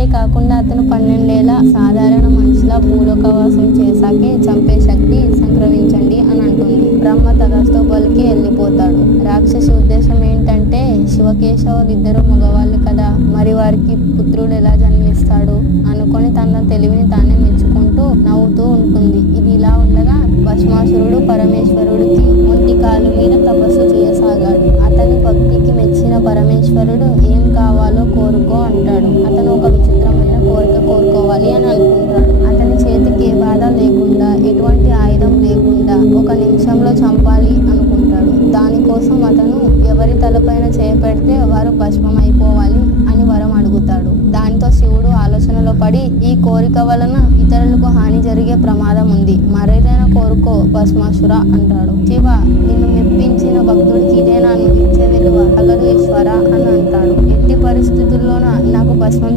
అంతేకాకుండా అతను 12 ఏళ్ల సాధారణ మనిషిలా భూలోకవాసం చేశాకే చంపే శక్తి సంక్రమించండి అని అంటుంది. బ్రహ్మ తథాస్తు పలికి వెళ్ళిపోతాడు. రాక్షసి ఉద్దేశం ఏంటంటే శివకేశవులు ఇద్దరు మగవాళ్ళు కదా, మరి వారికి పుత్రుడు ఎలా జన్మిస్తాడు అనుకొని తన తెలివిని తానే మెచ్చుకుంటూ నవ్వుతూ ఉంటుంది. ఇది ఇలా ఉండగా భస్మాసురుడు పరమేశ్వరుడికి ఒంటి కాలు మీద తపస్సు చేయసాగాడు. అతని భక్తికి మెచ్చిన పరమేశ్వరుడు ఏం కావాలో కోరుకో అంటాడు. అతను ఒక విచిత్రమైన కోరిక కోరుకోవాలి అని అనుకుంటాడు. అతని చేతికి ఏ బాధ లేకుండా, ఎటువంటి ఆయుధం లేకుండా 1 నిమిషంలో చంపాలి అనుకుంటాడు. దానికోసం అతను ఎవరి తలపైన చేపెడితే వారు భస్మం అయిపోవాలి అని వరం అడుగుతాడు. దాంతో శివుడు ఆలోచనలో పడి ఈ కోరిక వలన ఇతరులకు హాని జరిగే ప్రమాదం ఉంది, మరేదైనా కోరుకో భస్మాసుర అంటాడు. శివ, నిన్ను మెప్పించిన భక్తుడికి ఇదేనా నువ్వు ఇచ్చే విలువ? తగదు ఈశ్వర అని అంటాడు. ఎట్టి పరిస్థితుల్లోన నాకు భస్మం